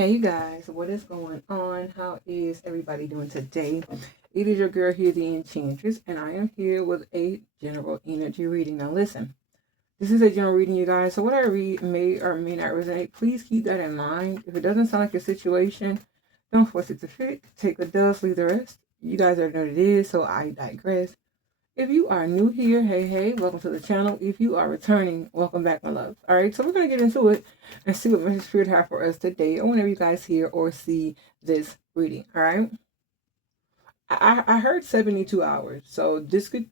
Hey guys, what is going on? How is everybody doing today? It is your girl here, the Enchantress, and I am here with a general energy reading. Now, listen, this is a general reading, you guys. So, what I read may or may not resonate. Please keep that in mind. If it doesn't sound like your situation, don't force it to fit. Take the dust, leave the rest. You guys already know what it is, so I digress. If you are new here, hey, welcome to the channel. If you are returning, welcome back, my love. All right, so we're going to get into it and see what Message Spirit have for us today or whenever you guys hear or see this reading, all right? I heard 72 hours, so this could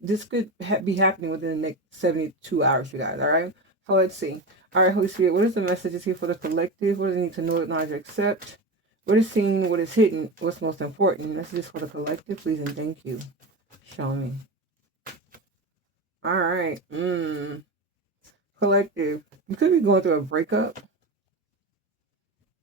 be happening within the next 72 hours, you guys, all right? So let's see. All right, Holy Spirit, what is the messages here for the collective? What do they need to know, acknowledge, or accept? What is seen, what is hidden, what's most important? Messages for the collective, please and thank you. Show me. All right. Collective. You could be going through a breakup.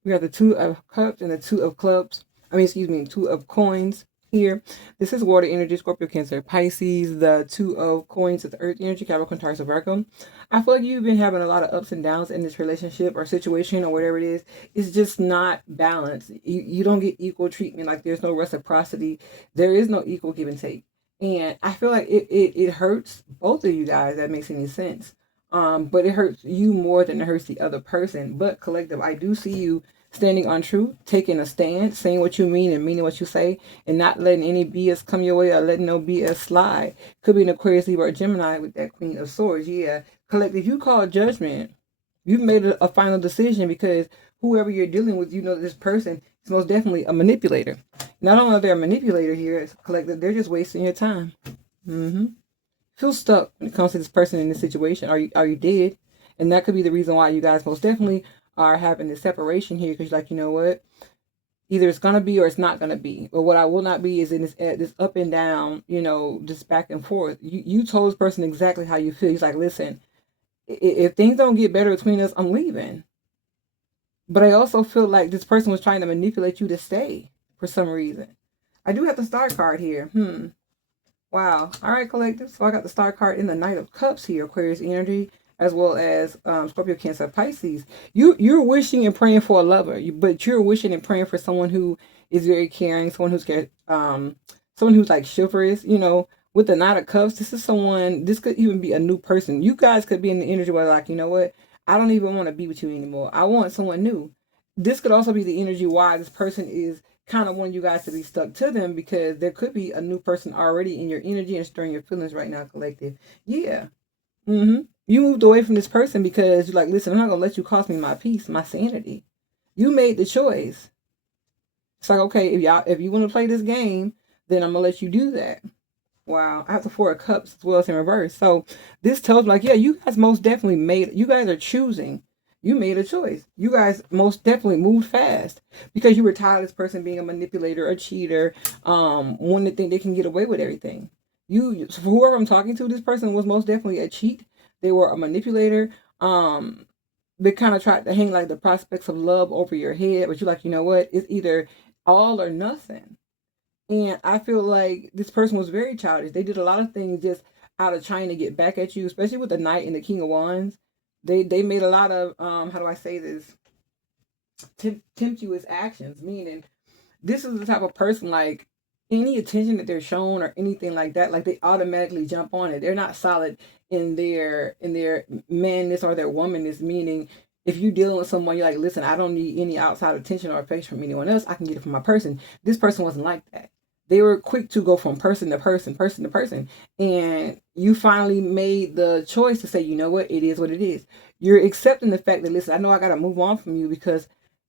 We have the Two of Cups and the Two of Clubs. Two of Coins here. This is water energy, Scorpio, Cancer, Pisces. The Two of Coins is Earth energy, Capricorn, Taurus, Virgo. I feel like you've been having a lot of ups and downs in this relationship or situation or whatever it is. It's just not balanced. You don't get equal treatment. Like there's no reciprocity. There is no equal give and take. And I feel like it hurts both of you guys. That makes any sense. But it hurts you more than it hurts the other person. But collective, I do see you standing on truth, taking a stand, saying what you mean and meaning what you say, and not letting any BS come your way or letting no BS slide. Could be an Aquarius, Libra, or Gemini with that Queen of Swords. Yeah, collective, you call judgment. You've made a final decision because whoever you're dealing with, you know this person is most definitely a manipulator. Not only are they a manipulator here, it's collective, they're just wasting your time. Feel stuck when it comes to this person in this situation. Are you dead? And that could be the reason why you guys most definitely are having this separation here, because you're like, you know what? Either it's gonna be or it's not gonna be. But what I will not be is in this up and down, this back and forth. You told this person exactly how you feel. He's like, listen, if things don't get better between us, I'm leaving. But I also feel like this person was trying to manipulate you to stay for some reason. I do have the star card here. Wow. All right, collective. So I got the star card in the Knight of Cups here, Aquarius energy, as well as Scorpio, Cancer, Pisces. You're wishing and praying for a lover, but you're wishing and praying for someone who is very caring, someone who's someone who's like chivalrous. With the Knight of Cups, this is someone. This could even be a new person. You guys could be in the energy where like, you know what? I don't even want to be with you anymore. I want someone new. This could also be the energy why this person is kind of want you guys to be stuck to them, because there could be a new person already in your energy and stirring your feelings right now, collective. Yeah. You moved away from this person because you're like, listen, I'm not gonna let you cost me my peace, my sanity. You made the choice. It's like, okay, if you want to play this game, then I'm gonna let you do that. Wow, I have the Four of Cups as well as in reverse. So this tells me, like, yeah, you guys most definitely you guys are choosing. You made a choice. You guys most definitely moved fast because you were tired of this person being a manipulator, a cheater, wanting to think they can get away with everything. Whoever I'm talking to, this person was most definitely a cheat. They were a manipulator. They kind of tried to hang like the prospects of love over your head, but you're like, you know what? It's either all or nothing. And I feel like this person was very childish. They did a lot of things just out of trying to get back at you, especially with the Knight and the King of Wands. They made a lot of how do I say this, tempestuous actions, meaning this is the type of person, like any attention that they're shown or anything like that, like they automatically jump on it. They're not solid in their manness or their womanness, meaning if you're dealing with someone, you're like, listen, I don't need any outside attention or affection from anyone else. I can get it from my person. This person wasn't like that. They were quick to go from person to person, person to person. And you finally made the choice to say, you know what, it is what it is. You're accepting the fact that, listen, I know I got to move on from you because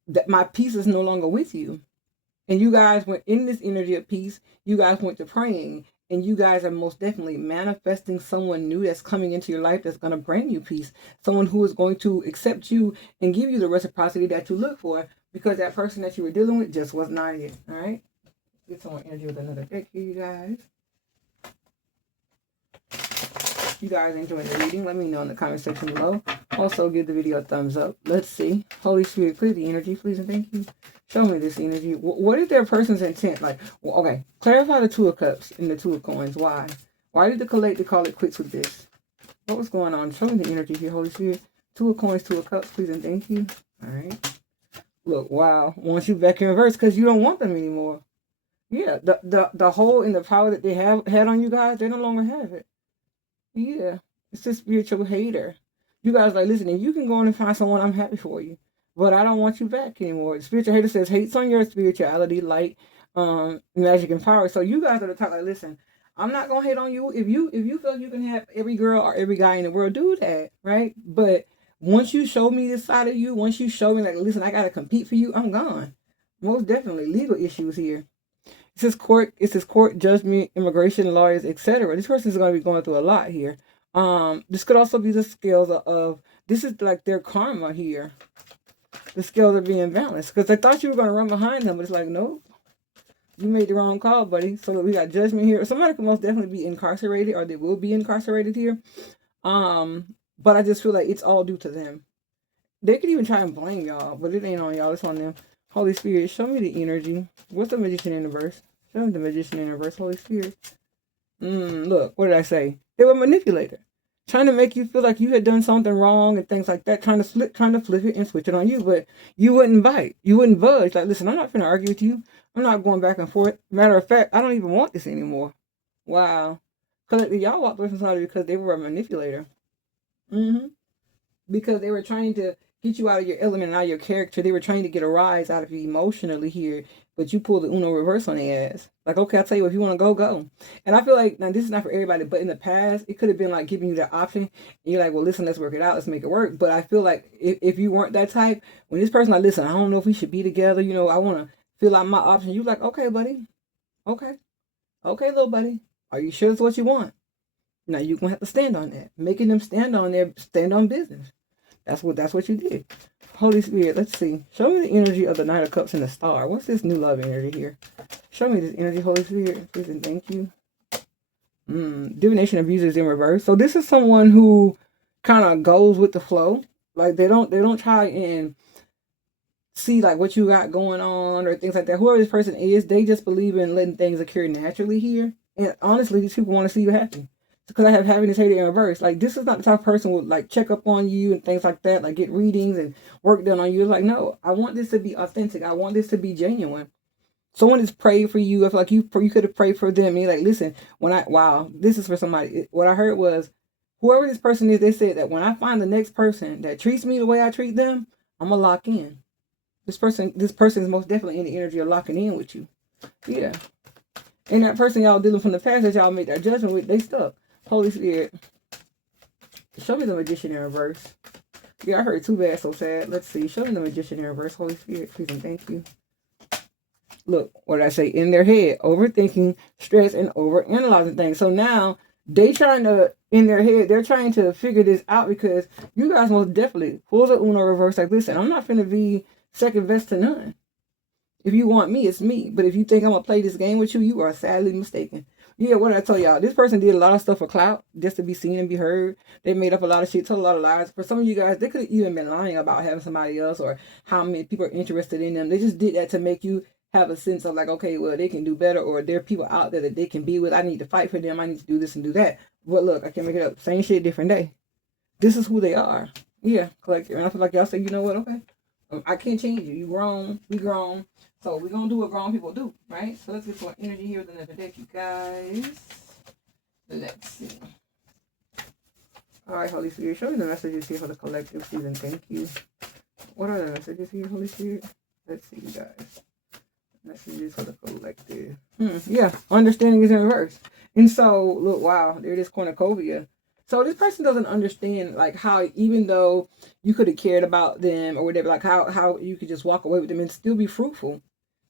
that my peace is no longer with you. And you guys went in this energy of peace. You guys went to praying. And you guys are most definitely manifesting someone new that's coming into your life that's going to bring you peace. Someone who is going to accept you and give you the reciprocity that you look for, because that person that you were dealing with just was not it. All right? Get some more energy with another deck here, you guys. You guys enjoying the reading? Let me know in the comment section below. Also, give the video a thumbs up. Let's see. Holy Spirit, clear the energy, please, and thank you. Show me this energy. What is their person's intent? Like, well, okay, clarify the Two of Cups and the Two of Coins. Why? Why did the collective call it quits with this? What was going on? Show me the energy here, Holy Spirit. Two of Coins, Two of Cups, please, and thank you. All right. Look, wow. Want you back in reverse because you don't want them anymore. Yeah, the hold and the power that they have had on you guys, they no longer have it. Yeah, it's a spiritual hater. You guys like, listen, if you can go on and find someone, I'm happy for you. But I don't want you back anymore. Spiritual hater says hates on your spirituality, light, magic and power. So you guys are the type like, listen, I'm not gonna hate on you. If you feel you can have every girl or every guy in the world, do that, right? But once you show me this side of you, once you show me like, listen, I gotta compete for you, I'm gone. Most definitely legal issues here. It says court judgment, immigration lawyers, etc. This person is going to be going through a lot here. This could also be the scales of this is like their karma here. The scales are being balanced because they thought you were going to run behind them, but it's like, nope, you made the wrong call, buddy. So we got judgment here. Somebody could most definitely be incarcerated, or they will be incarcerated here. But I just feel like it's all due to them. They could even try and blame y'all, but it ain't on y'all. It's on them. Holy Spirit, show me the energy. What's the magician in the verse? Show me the magician in the verse. Holy Spirit. Look, what did I say? They were manipulator, trying to make you feel like you had done something wrong and things like that, trying to flip it and switch it on you, but you wouldn't bite. You wouldn't budge. Like, listen, I'm not finna argue with you. I'm not going back and forth. Matter of fact, I don't even want this anymore. Wow. Because y'all walked away from somebody because they were a manipulator. Because they were trying to get you out of your element and out of your character. They were trying to get a rise out of you emotionally here, but you pulled the Uno reverse on their ass. Like, okay, I'll tell you, if you want to go, go. And I feel like, now this is not for everybody, but in the past, it could have been like giving you that option. And you're like, well, listen, let's work it out. Let's make it work. But I feel like if you weren't that type, when this person like, listen, I don't know if we should be together. You know, I want to fill out my option. You're like, okay, buddy. Okay. Okay, little buddy. Are you sure that's what you want? Now you're going to have to stand on that. Making them stand on business. That's what you did. Holy Spirit, let's see. Show me the energy of the Knight of Cups and the Star. What's this new love energy here? Show me this energy, Holy Spirit, please and thank you. Divination abusers in reverse. So this is someone who kind of goes with the flow. Like they don't try and see like what you got going on or things like that. Whoever this person is, they just believe in letting things occur naturally here. And honestly, these people want to see you happy. Because I have happiness hated in reverse. Like, this is not the type of person who would, like, check up on you and things like that. Like, get readings and work done on you. It's like, no, I want this to be authentic. I want this to be genuine. Someone has prayed for you. I feel like you could have prayed for them. And you're like, listen, wow, this is for somebody. What I heard was, whoever this person is, they said that when I find the next person that treats me the way I treat them, I'm going to lock in. This person is most definitely in the energy of locking in with you. Yeah. And that person y'all dealing from the past that y'all made that judgment with, they stuck. Holy Spirit, show me the magician in reverse. Yeah, I heard too bad, so sad. Let's see. Show me the magician in reverse. Holy Spirit, please and thank you. Look, what did I say? In their head, overthinking, stress, and overanalyzing things. So now they trying to, in their head, they're trying to figure this out because you guys most definitely pull the Uno reverse. Like, listen, I'm not finna be second best to none. If you want me, it's me. But if you think I'm gonna play this game with you, you are sadly mistaken. Yeah, what did I tell y'all? This person did a lot of stuff for clout, just to be seen and be heard. They made up a lot of shit, told a lot of lies. For some of you guys, they could have even been lying about having somebody else or how many people are interested in them. They just did that to make you have a sense of like, okay, well, they can do better, or there are people out there that they can be with. I need to fight for them. I need to do this and do that. But look, I can't make it up. Same shit, different day. This is who they are. Yeah, collective. And I feel like y'all say, you know what? Okay, I can't change you. You grown. We grown. So we're going to do what grown people do, right? So let's get some energy here with another deck, you guys. Let's see. All right, Holy Spirit, show me the messages here for the collective, please, and thank you. What are the messages here, Holy Spirit? Let's see, you guys. Messages for the collective. Yeah, understanding is in reverse. And so, look, wow, there it is, cornucopia. So this person doesn't understand, like, how even though you could have cared about them or whatever, like how you could just walk away with them and still be fruitful.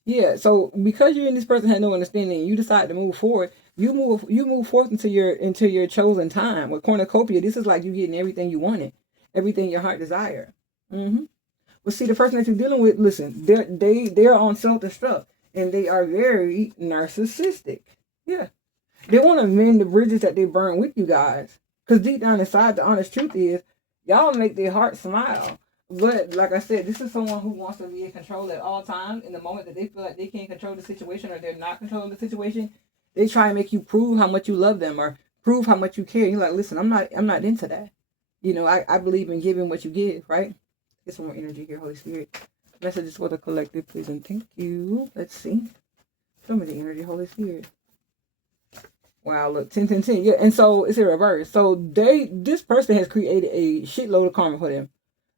Yeah, so because you and this person had no understanding, you decide to move forward. You move forth into your chosen time. With cornucopia, this is like you getting everything you wanted, everything your heart desired. But see, the person that you're dealing with, listen, they're on self-destruct and they are very narcissistic. Yeah, they want to mend the bridges that they burn with you guys. Because deep down inside, the honest truth is, y'all make their heart smile. But like I said, this is someone who wants to be in control at all times. In the moment that they feel like they can't control the situation or they're not controlling the situation, they try and make you prove how much you love them or prove how much you care. You're like, listen, I'm not into that. You know, I believe in giving what you give, right? Get some more energy here, Holy Spirit. Messages for the collective, please and thank you. Let's see. Show me the energy, Holy Spirit. Wow, look, 10, 10, 10. Yeah, and so it's in reverse. So this person has created a shitload of karma for them.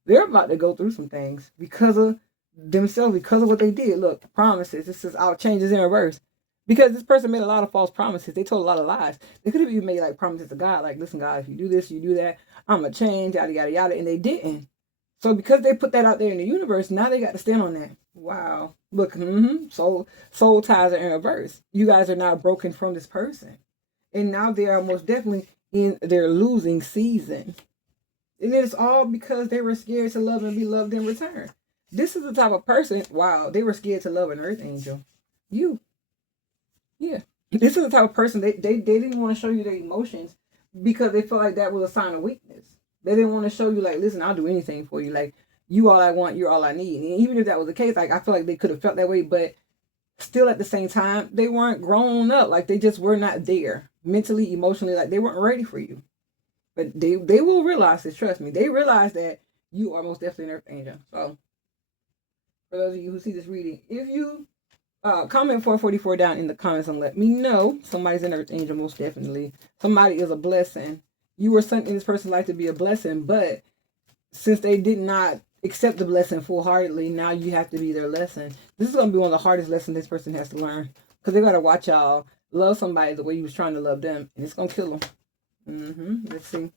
They're about to go through some things because of themselves, because of what they did. Look, promises. This is our changes in reverse. Because this person made a lot of false promises. They told a lot of lies. They could have even made like promises to God, like, listen, God, if you do this, you do that, I'm gonna change, yada yada yada. And they didn't. So because they put that out there in the universe, now they got to stand on that. Wow. Look, soul ties are in reverse. You guys are now broken from this person. And now they are most definitely in their losing season. And it's all because they were scared to love and be loved in return. This is the type of person, wow, they were scared to love an earth angel. You. Yeah. This is the type of person, they didn't want to show you their emotions because they felt like that was a sign of weakness. They didn't want to show you, like, listen, I'll do anything for you. Like, you all I want, you're all I need. And even if that was the case, like, I feel like they could have felt that way, but still at the same time, they weren't grown up. Like, they just were not there mentally, emotionally. Like, they weren't ready for you. But they will realize this, trust me. They realize that you are most definitely an earth angel. So, for those of you who see this reading, if you comment 444 down in the comments and let me know, somebody's an earth angel, most definitely. Somebody is a blessing. You were sent in this person's life to be a blessing, but since they did not accept the blessing full-heartedly, now you have to be their lesson. This is going to be one of the hardest lessons this person has to learn, because they got to watch y'all love somebody the way you was trying to love them, and it's going to kill them. Let's see.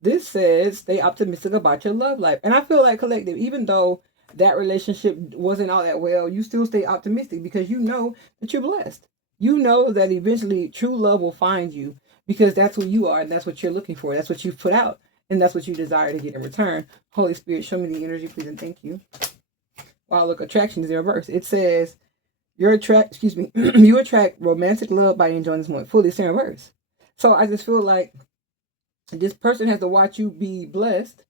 This says, stay optimistic about your love life. And I feel like, collective, even though that relationship wasn't all that well, you still stay optimistic because you know that you're blessed. You know that eventually true love will find you because that's who you are and that's what you're looking for. That's what you've put out and that's what you desire to get in return. Holy Spirit, show me the energy, please, and thank you. Wow, look, attraction is in reverse. It says, you attract romantic love by enjoying this moment fully. It's in reverse. So I just feel like this person has to watch you be blessed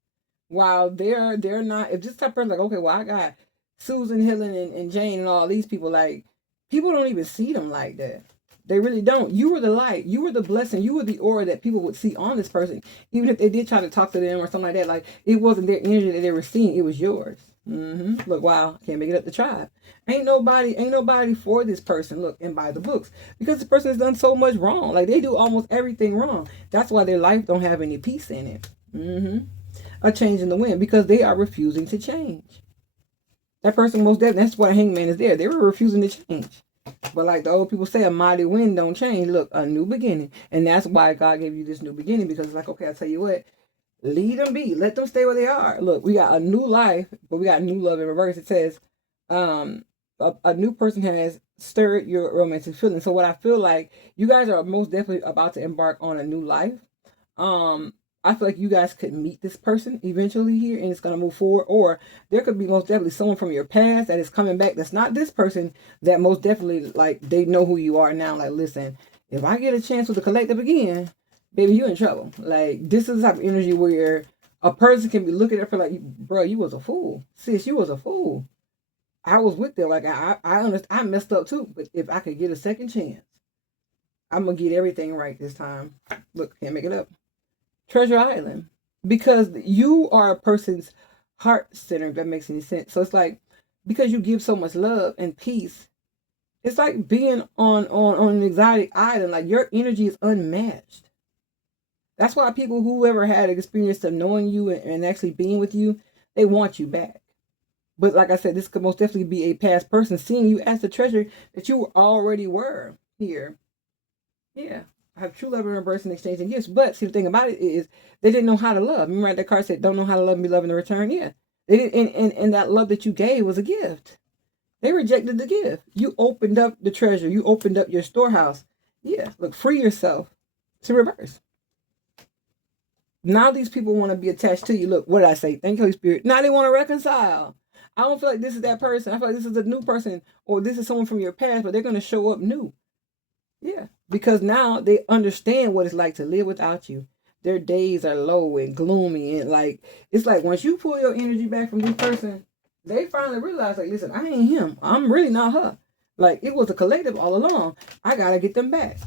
while they're not. If this type of person, like, okay, well, I got Susan, Helen, and Jane and all these people, like, people don't even see them like that. They really don't. You were the light. You were the blessing. You were the aura that people would see on this person. Even if they did try to talk to them or something like that, like, it wasn't their energy that they were seeing. It was yours. Look, wow, can't make it up the tribe. Ain't nobody for this person. Look, and by the books. Because this person has done so much wrong. Like, they do almost everything wrong. That's why their life don't have any peace in it. A change in the wind. Because they are refusing to change. That person most definitely, that's why Hangman is there. They were refusing to change. But like the old people say, a mighty wind don't change. Look, a new beginning. And that's why God gave you this new beginning. Because it's like, okay, I'll tell you what. Lead them be. Let them stay where they are. Look, we got a new life, but we got new love in reverse. It says, a new person has stirred your romantic feelings. So what I feel like, you guys are most definitely about to embark on a new life. I feel like you guys could meet this person eventually here and it's going to move forward. Or there could be most definitely someone from your past that is coming back that's not this person, that most definitely, like, they know who you are now. Like, listen, if I get a chance with the collective again, baby, you in trouble. Like, this is the type of energy where a person can be looking at her like, bro, you was a fool. Sis, you was a fool. I was with them. Like, I understand. I messed up too. But if I could get a second chance, I'm going to get everything right this time. Look, can't make it up. Treasure Island. Because you are a person's heart center, if that makes any sense. So it's like, because you give so much love and peace, it's like being on an exotic island. Like, your energy is unmatched. That's why people, whoever had experience of knowing you and actually being with you, they want you back. But like I said, this could most definitely be a past person seeing you as the treasure that you already were here. Yeah. I have true love and reverse and exchanging gifts. But see, the thing about it is they didn't know how to love. Remember that card said, don't know how to love and be loved in return? Yeah. They didn't, and that love that you gave was a gift. They rejected the gift. You opened up the treasure. You opened up your storehouse. Yeah. Look, free yourself. To reverse. Now these people want to be attached to you. Look, what did I say? Thank you, Holy Spirit. Now they want to reconcile. I don't feel like this is that person. I feel like this is a new person, or this is someone from your past, but they're going to show up new. Yeah, because now they understand what it's like to live without you. Their days are low and gloomy, and like, it's like once you pull your energy back from this person, they finally realize, like, listen, I ain't him. I'm really not her. Like, it was a collective all along. I got to get them back.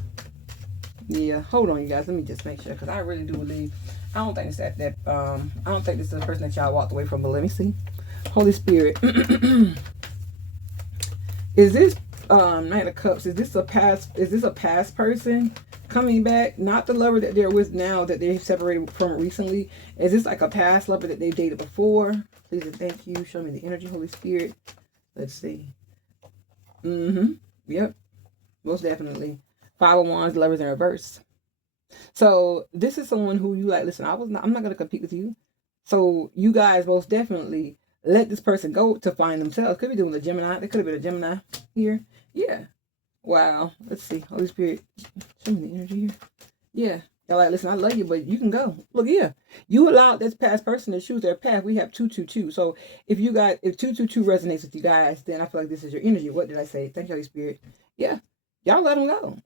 Yeah, hold on, you guys. Let me just make sure, because I really do believe. I don't think it's I don't think this is the person that y'all walked away from, but let me see. Holy Spirit. Is this Knight of Cups, is this a past person coming back? Not the lover that they're with now, that they've separated from recently. Is this like a past lover that they dated before? Please and thank you. Show me the energy, Holy Spirit. Let's see. Yep. Most definitely. Five of Wands, lovers in reverse. So this is someone who you like, listen, I'm not gonna compete with you. So you guys most definitely let this person go to find themselves. Could be doing a Gemini. They could have been a Gemini here. Yeah. Wow. Let's see. Holy Spirit, show me the energy here. Yeah. Y'all like, listen, I love you, but you can go. Look, yeah. You allowed this past person to choose their path. We have 222. So if 222 resonates with you guys, then I feel like this is your energy. What did I say? Thank you, Holy Spirit. Yeah. Y'all let them go.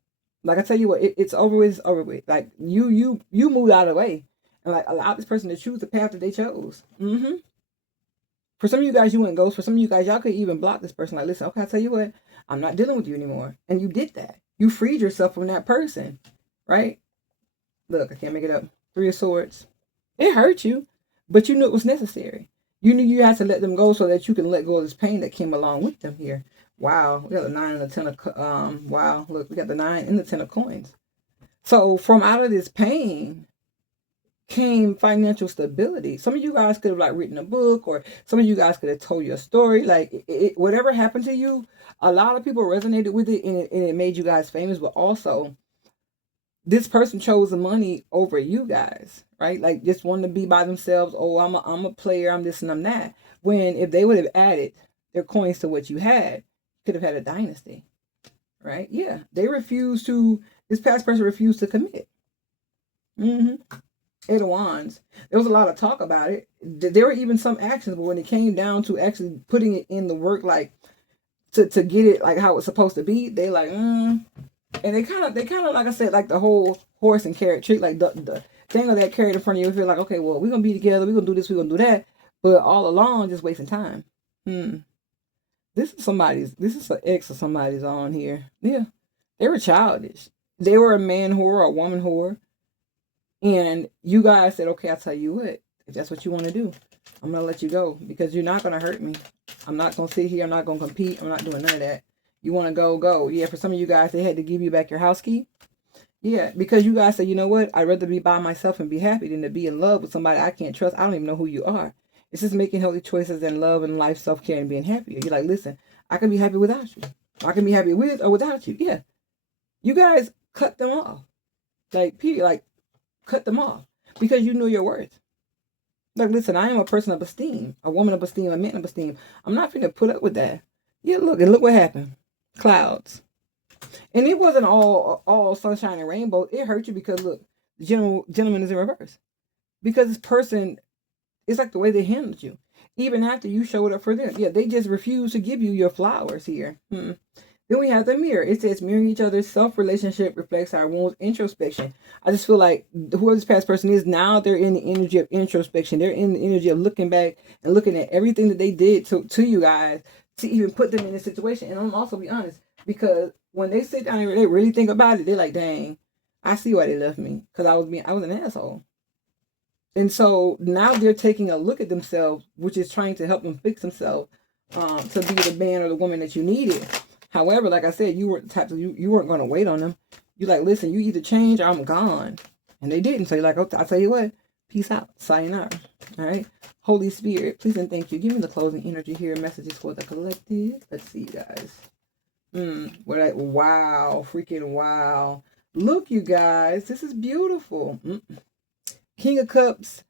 Like I tell you what, it's over with, it's over with. Like you moved out of the way and like allow this person to choose the path that they chose. For some of you guys, you went ghost. For some of you guys, y'all could even block this person. Like, listen, okay, I tell you what, I'm not dealing with you anymore. And you did that. You freed yourself from that person, right? Look, I can't make it up. Three of Swords. It hurt you, but you knew it was necessary. You knew you had to let them go so that you can let go of this pain that came along with them here. Wow, we got the 9 and the 10 of, wow, look, we got the 9 and the 10 of coins. So from out of this pain came financial stability. Some of you guys could have like written a book, or some of you guys could have told your story. Like whatever happened to you, a lot of people resonated with it, and it made you guys famous. But also, this person chose the money over you guys, right? Like just wanting to be by themselves. Oh, I'm a player. I'm this and I'm that. When if they would have added their coins to what you had, you could have had a dynasty, right? Yeah, they refused to. This past person refused to commit. Eight of Wands. There was a lot of talk about it. There were even some actions, but when it came down to actually putting it in the work, like to get it like how it's supposed to be, they like, and they kind of like I said, like the whole horse and carrot trick, like the thing of that carrot in front of you, feel like, okay, well, we're gonna be together, we're gonna do this, we're gonna do that, but all along just wasting time. This is an ex of somebody's on here. Yeah, they were childish. They were a man whore, a woman whore. And you guys said, okay, I'll tell you what, if that's what you want to do, I'm going to let you go because you're not going to hurt me. I'm not going to sit here. I'm not going to compete. I'm not doing none of that. You want to go, go. Yeah, for some of you guys, they had to give you back your house key. Yeah, because you guys said, you know what, I'd rather be by myself and be happy than to be in love with somebody I can't trust. I don't even know who you are. It's just making healthy choices in love and life, self-care, and being happier. You're like, listen, I can be happy without you. I can be happy with or without you. Yeah. You guys cut them off. Like, period. Like, cut them off because you knew your worth. Like, listen, I am a person of esteem, a woman of esteem, a man of esteem. I'm not going to put up with that. Yeah, look what happened. Clouds. And it wasn't all sunshine and rainbow. It hurt you because look, the gentleman is in reverse. Because this person, it's like the way they handled you. Even after you showed up for them. Yeah, they just refused to give you your flowers here. Then we have the mirror. It says mirroring each other's self-relationship reflects our wounds, introspection. I just feel like whoever this past person is, now they're in the energy of introspection. They're in the energy of looking back and looking at everything that they did to you guys to even put them in this situation. And I'm also be honest, because when they sit down and they really think about it, they're like, dang, I see why they left me. Because I was an asshole. And so now they're taking a look at themselves, which is trying to help them fix themselves to be the man or the woman that you needed. However, like I said, you weren't the type of, you weren't going to wait on them. You like, listen, you either change or I'm gone. And they didn't. So you're like, okay, I'll tell you what, peace out, sayonara. All right. Holy Spirit, please and thank you. Give me the closing energy here. Messages for the collective. Let's see, guys. Wow, freaking wow. Look, you guys, this is beautiful. King of Cups,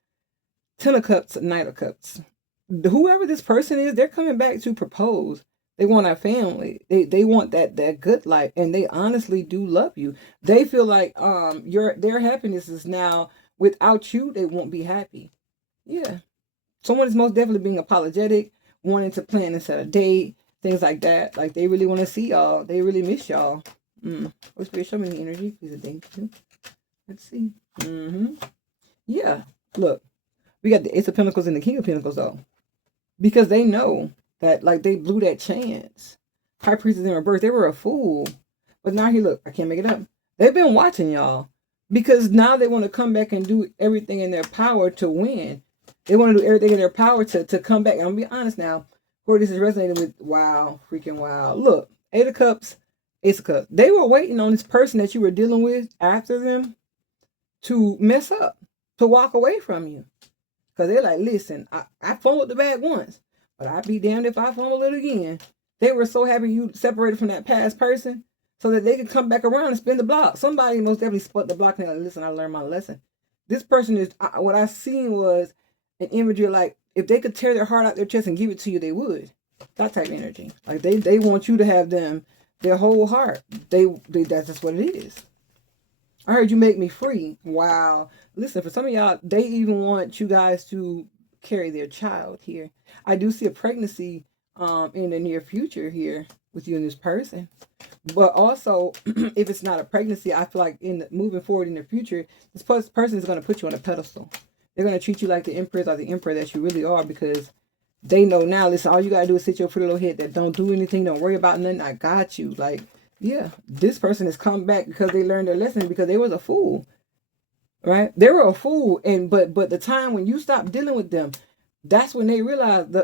10 of Cups, Knight of Cups. Whoever this person is, they're coming back to propose. They want a family. They want that good life, and they honestly do love you. They feel like their happiness is now without you. They won't be happy. Yeah, someone is most definitely being apologetic, wanting to plan and set a date, things like that. Like they really want to see y'all. They really miss y'all. Holy Spirit, show me the energy, please and thank you. Let's see. Yeah, look, we got the Ace of Pentacles and the King of Pentacles though, because they know that like they blew that chance. High Priest is in reverse. They were a fool. But now here, look, I can't make it up. They've been watching y'all because now they want to come back and do everything in their power to win. They want to do everything in their power to come back. And I'm going to be honest now. Corey, this is resonating with wow, freaking wow. Look, Eight of Cups, Ace of Cups. They were waiting on this person that you were dealing with after them to mess up, to walk away from you. Because they're like, listen, I fumbled the bag once, but I'd be damned if I fumble it again. They were so happy you separated from that past person so that they could come back around and spin the block. Somebody most definitely split the block and like, listen, I learned my lesson. This person is, what I seen was an imagery like, if they could tear their heart out their chest and give it to you, they would. That type of energy. Like they want you to have them, their whole heart. That's just what it is. I heard you make me free. Wow. Listen, for some of y'all, they even want you guys to carry their child here. I do see a pregnancy in the near future here with you and this person. But also, if it's not a pregnancy, I feel like moving forward in the future, this person is going to put you on a pedestal. They're going to treat you like the empress or the emperor that you really are, because they know now, listen, all you got to do is sit your pretty little head that don't do anything, don't worry about nothing, I got you. Like, yeah, this person has come back because they learned their lesson, because they was a fool, right? They were a fool, and but the time when you stopped dealing with them, that's when they realized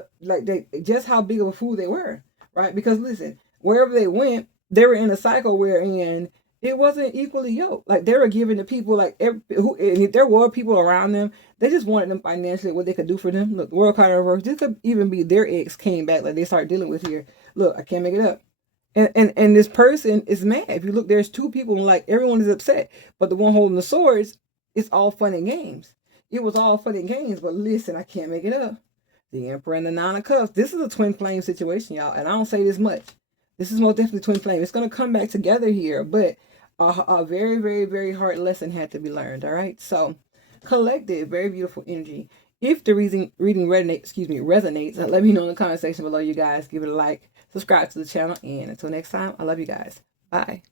just how big of a fool they were, right? Because listen, wherever they went, they were in a cycle wherein it wasn't equally yoked. Like they were giving the people and if there were people around them, they just wanted them financially, what they could do for them. Look, the world card reverse. This could even be their ex came back, like they started dealing with here. Look, I can't make it up. And this person is mad. If you look, there's two people and like everyone is upset, but the one holding the swords, it's all fun and games. It was all fun and games, but listen, I can't make it up. The Emperor and the Nine of Cups. This is a twin flame situation, y'all, and I don't say this much. This is most definitely twin flame. It's gonna come back together here, but a very, very, very hard lesson had to be learned. All right, so collective, very beautiful energy. If the reading resonates, let me know in the comment section below, you guys. Give it a like, subscribe to the channel, and until next time, I love you guys. Bye.